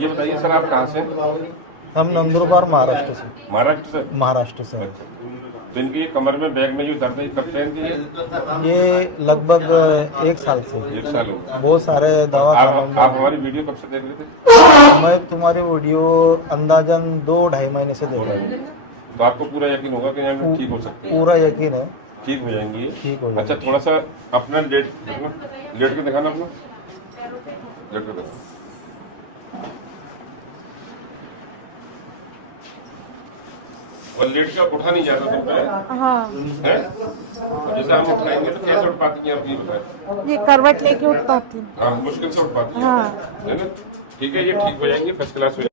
ये बताइए सर, आप कहाँ से हैं? हम नंदुरबार महाराष्ट्र से। महाराष्ट्र से। तो इनकी कमर में बैग में जो दर्द है, कब से इनकी ये लगभग 1 साल से। 1 साल हो गया। बहुत सारे दवा आप हमारी वीडियो कब से देख रहे थे? मैं तुम्हारी वीडियो अंदाजन 2-2.5 महीने से देख रहा हूँ। तो आपको पूरा यकीन होगा कि यहाँ ठीक हो सकती है? पूरा यकीन है, ठीक हो जाएंगी ये? ठीक हो जाएगी। अच्छा, थोड़ा सा अपना लेट के दिखाना अपना, लेट के दिखाना। और लेट के उठा नहीं जाता तुम पे? हाँ, है? और जैसे हम उठाएंगे तो कैसे उठ पाती हैं आप, ये बताएं। ये करवट लेके उठ पाती हूँ। हाँ, मुश्किल से उठ पाती हैं। हाँ। है ना? ठीक है, ये ठीक हो जाएंगे, फर्स्ट क्लास हो